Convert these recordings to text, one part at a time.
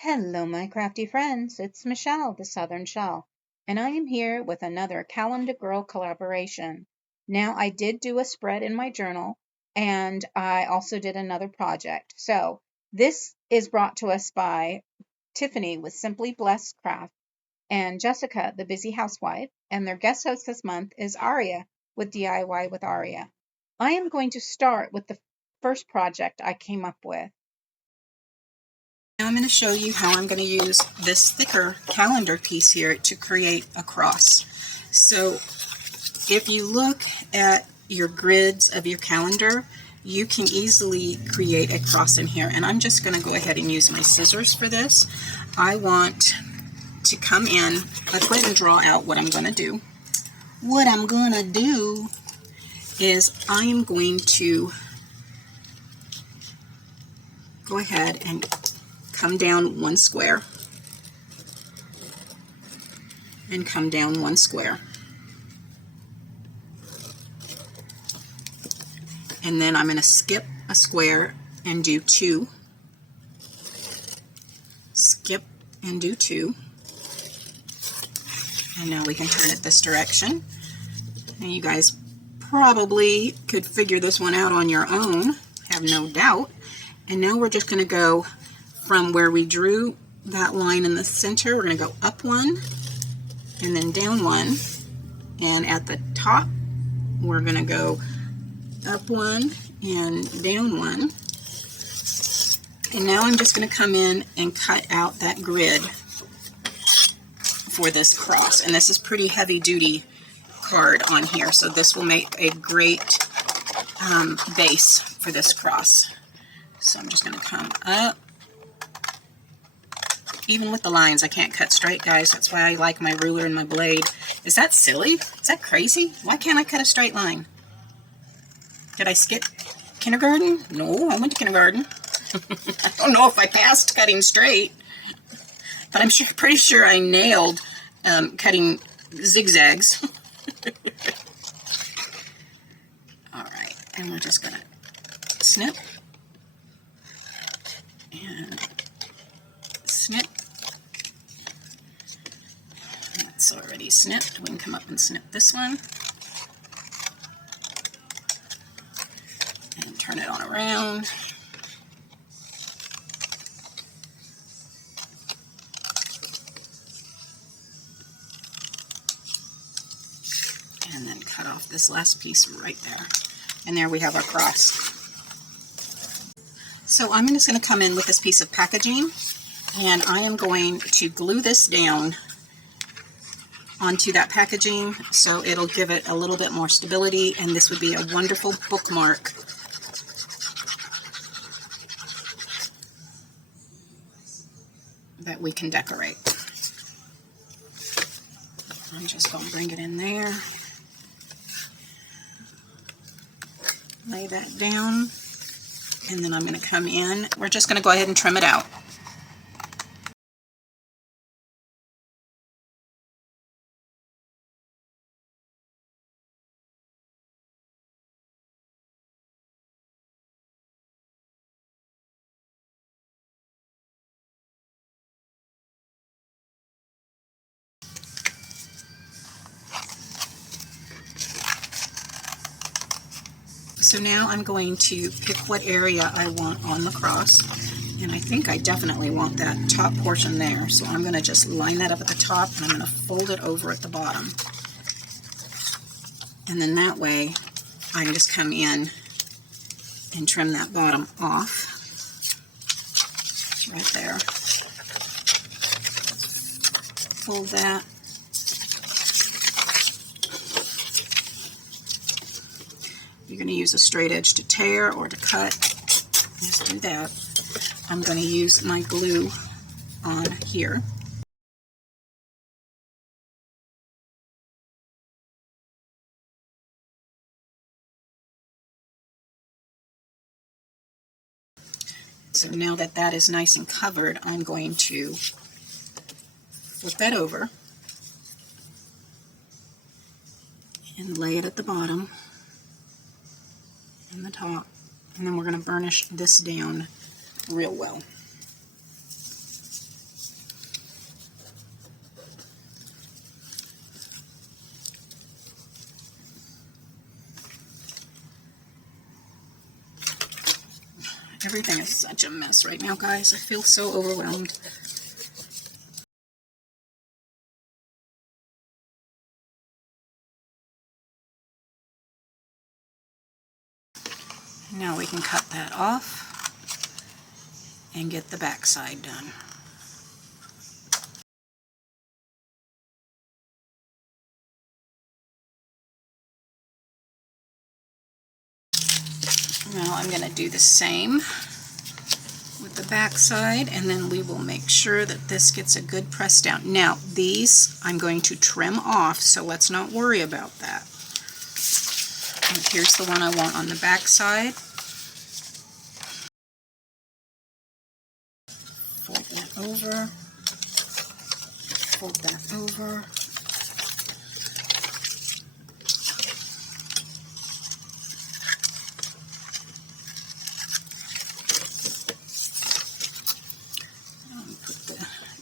Hello, my crafty friends. It's Michelle, the Southern Shell, and I am here with another Calendar Girl collaboration. Now, I did do a spread in my journal, and I also did another project. So, this is brought to us by Tiffany with Simply Blessed Craft and Jessica, the Busy Housewife, and their guest host this month is Aurea with DIY with Aurea. I am going to start with the first project I came up with. Now I'm going to show you how I'm going to use this thicker calendar piece here to create a cross. So if you look at your grids of your calendar, you can easily create a cross in here. And I'm just going to go ahead and use my scissors for this. I want to come in, let's go ahead and draw out what I'm going to do. What I'm going to do is I am going to go ahead and come down one square and come down one square. And then I'm going to skip a square and do two. Skip and do two. And now we can turn it this direction. And you guys probably could figure this one out on your own, have no doubt. And now we're just going to go from where we drew that line in the center. We're going to go up one and then down one. And at the top, we're going to go up one and down one. And now I'm just going to come in and cut out that grid for this cross. And this is pretty heavy duty card on here, so this will make a great base for this cross. So I'm just going to come up. Even with the lines, I can't cut straight, guys. That's why I like my ruler and my blade. Is that silly? Is that crazy? Why can't I cut a straight line? Did I skip kindergarten? No, I went to kindergarten. I don't know if I passed cutting straight, but I'm pretty sure I nailed cutting zigzags. All right, and we're just gonna snip and snip. It's already snipped. We can come up and snip this one and turn it on around. And then cut off this last piece right there. And there we have our cross. So I'm just going to come in with this piece of packaging, and I am going to glue this down onto that packaging so it'll give it a little bit more stability, and this would be a wonderful bookmark that we can decorate. I'm just going to bring it in there. Lay that down, and then I'm going to come in. We're just going to go ahead and trim it out. So now I'm going to pick what area I want on the cross, and I think I definitely want that top portion there. So I'm going to just line that up at the top, and I'm going to fold it over at the bottom. And then that way I can just come in and trim that bottom off right there. Fold that. You're going to use a straight edge to tear or to cut. Just do that. I'm going to use my glue on here. So now that that is nice and covered, I'm going to flip that over and lay it at the bottom and the top, and then we're going to burnish this down real well. Everything is such a mess right now, guys. I feel so overwhelmed. Now we can cut that off and get the back side done. Now I'm going to do the same with the back side, and then we will make sure that this gets a good press down. Now these I'm going to trim off, so let's not worry about that. And here's the one I want on the back side. Fold that over, fold that over.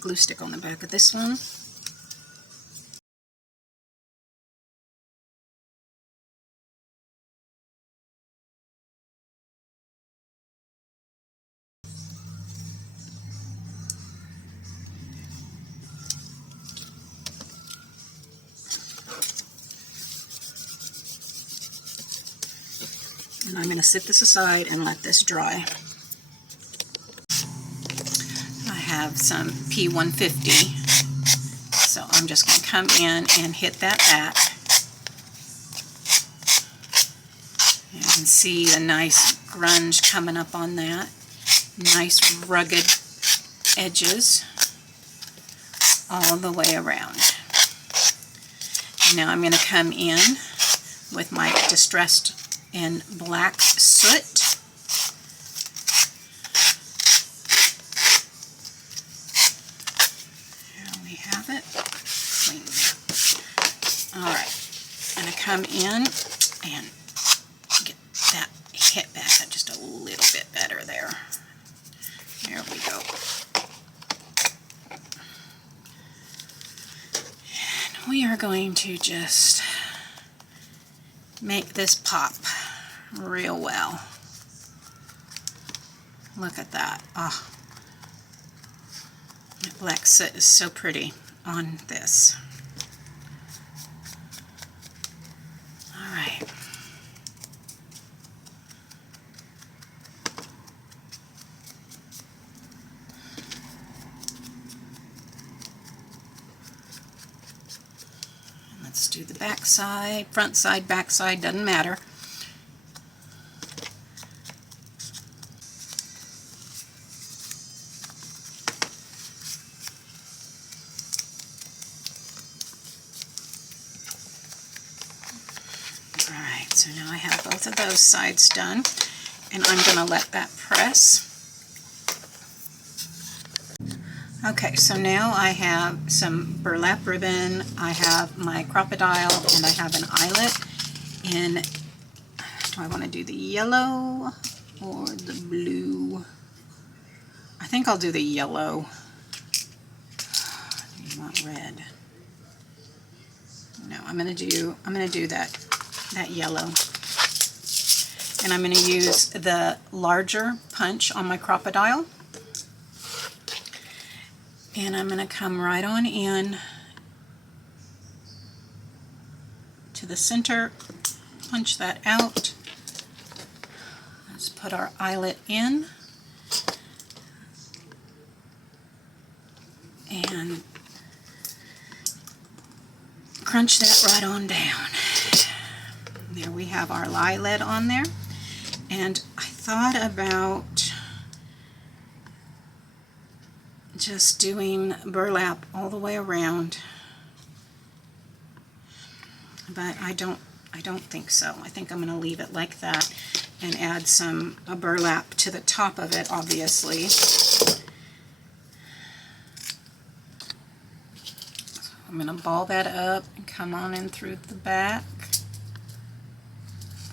Glue stick on the back of this one. And I'm going to set this aside and let this dry. I have some P150, so I'm just going to come in and hit that back. You can see the nice grunge coming up on that. Nice rugged edges all the way around. Now I'm going to come in with my distressed and black soot. There we have it. Clean that. Alright, I'm going to come in and get that hit back just a little bit better there. There we go. And we are going to just make this pop real well. Look at that. Oh, that black soot is so pretty on this. All right. And let's do the back side, front side, back side, doesn't matter. Alright, so now I have both of those sides done, and I'm going to let that press. Okay, so now I have some burlap ribbon, I have my crocodile, and I have an eyelet in, do I want to do the yellow or the blue? I think I'll do the yellow. You want red. No, I'm going to do that yellow. And I'm going to use the larger punch on my crocodile. And I'm going to come right on in to the center, punch that out. Let's put our eyelet in. And crunch that right on down. There we have our eyelet on there. And I thought about just doing burlap all the way around, but I don't think so. I think I'm going to leave it like that and add some burlap to the top of it, obviously. I'm going to ball that up and come on in through the back.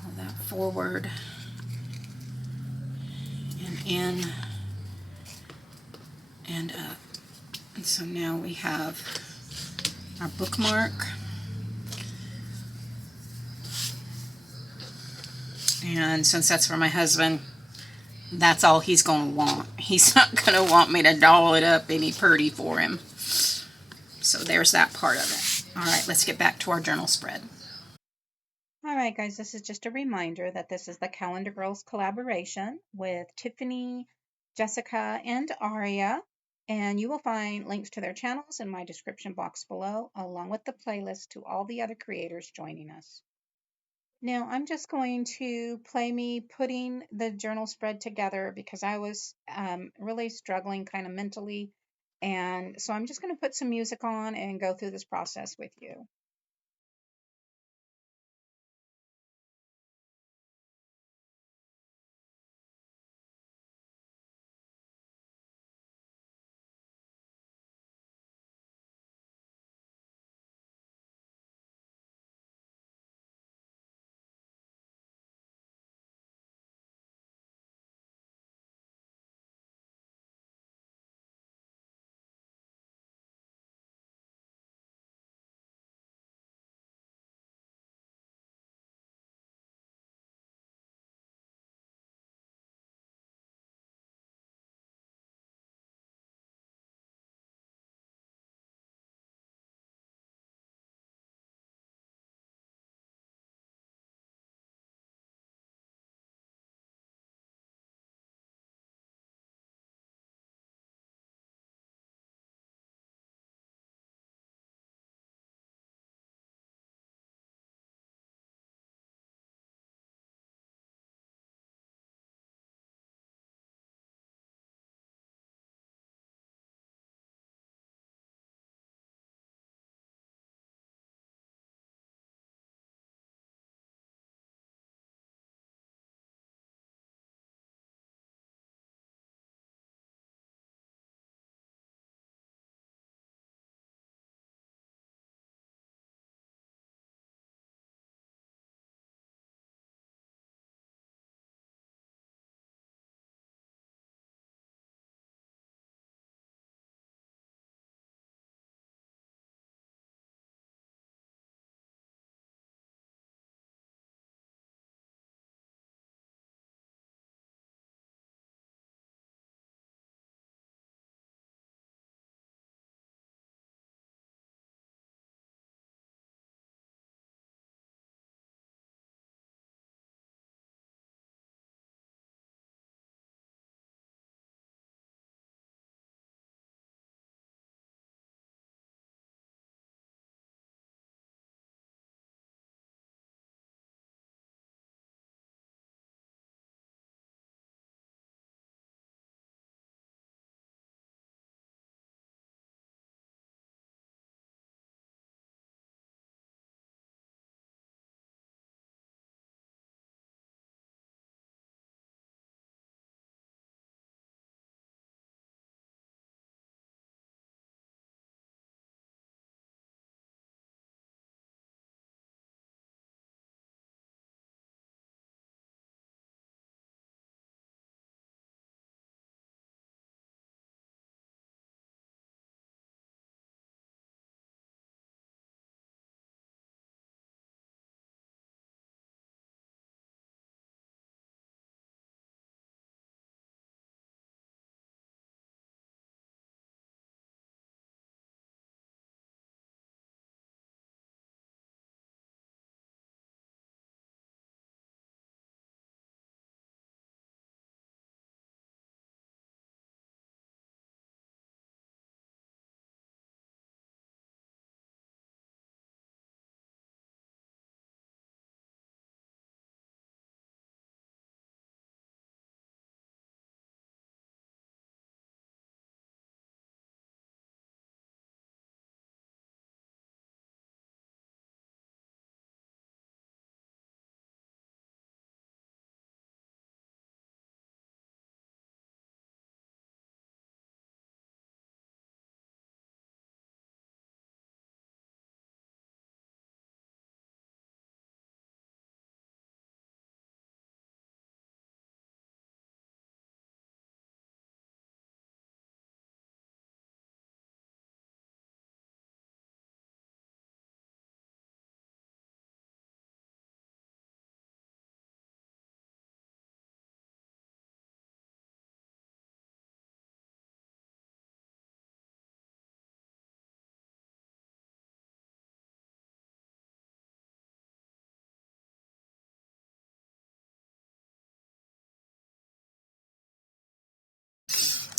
Pull that forward and in and up. And so now we have our bookmark. And since that's for my husband, That's all he's going to want. He's not going to want me to doll it up any pretty for him. So there's that part of it. All right, let's get back to our journal spread. All right, guys, this is just a reminder that this is the Calendar Girls collaboration with Tiffany, Jessica, and Aurea. And you will find links to their channels in my description box below, along with the playlist to all the other creators joining us. Now, I'm just going to play me putting the journal spread together because I was really struggling kind of mentally. And so I'm just going to put some music on and go through this process with you.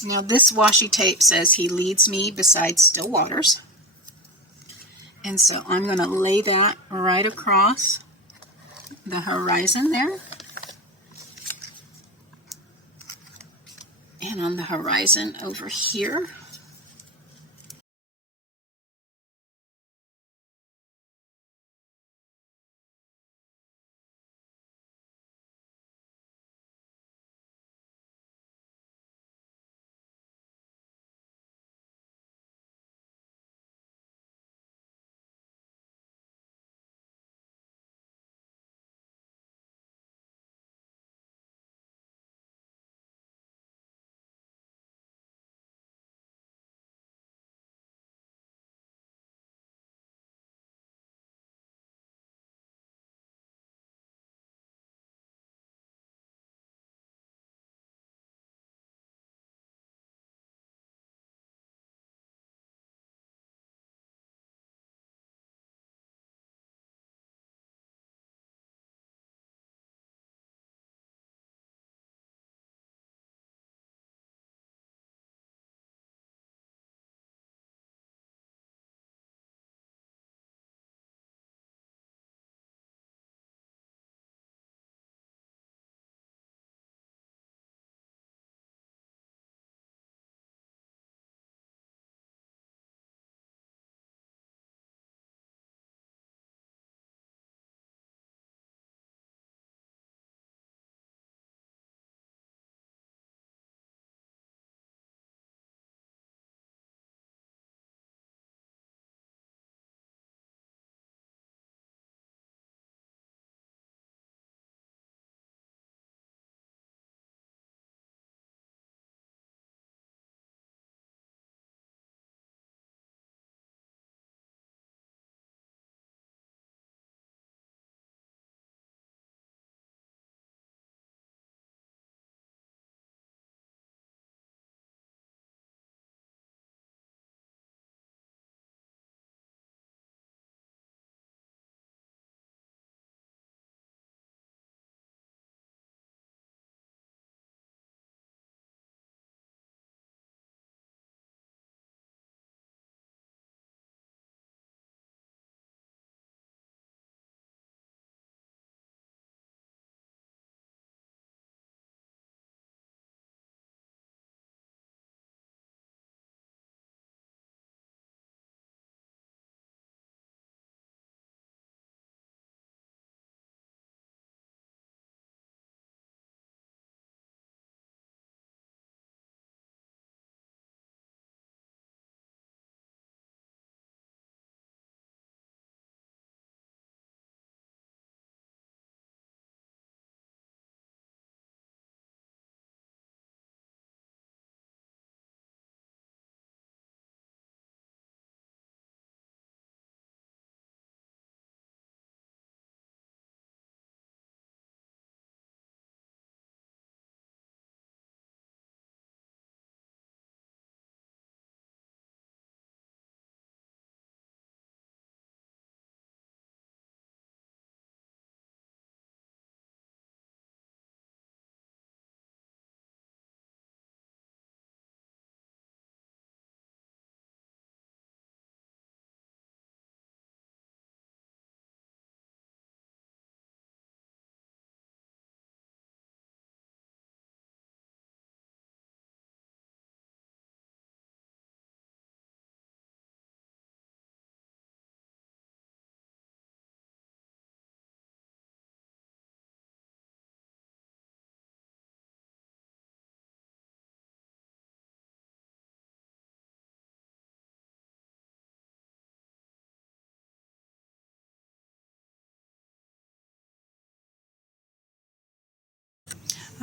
Now this washi tape says he leads me beside still waters. And so I'm going to lay that right across the horizon there. And on the horizon over here.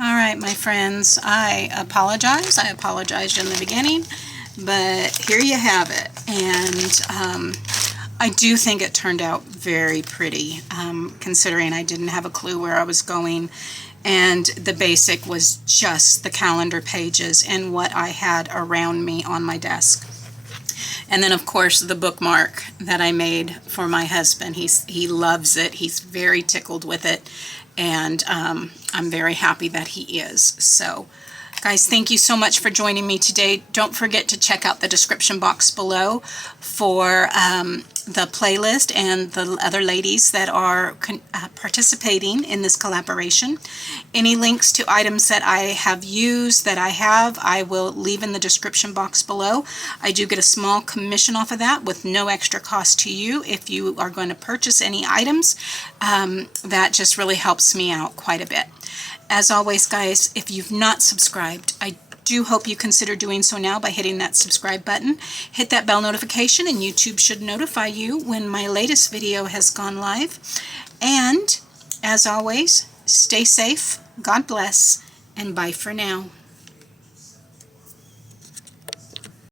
All right, my friends, I apologize. I apologized in the beginning, but here you have it. And I do think it turned out very pretty, considering I didn't have a clue where I was going. And the basic was just the calendar pages and what I had around me on my desk. And then, of course, the bookmark that I made for my husband. He loves it. He's very tickled with it. And I'm very happy that he is. So Guys, thank you so much for joining me today. Don't forget to check out the description box below for the playlist and the other ladies that are participating in this collaboration. Any links to items that I have used that I will leave in the description box below. I do get a small commission off of that with no extra cost to you if you are going to purchase any items. That just really helps me out quite a bit. As always, guys, if you've not subscribed, I do hope you consider doing so now by hitting that subscribe button. Hit that bell notification and YouTube should notify you when my latest video has gone live. And as always, stay safe, God bless, and bye for now.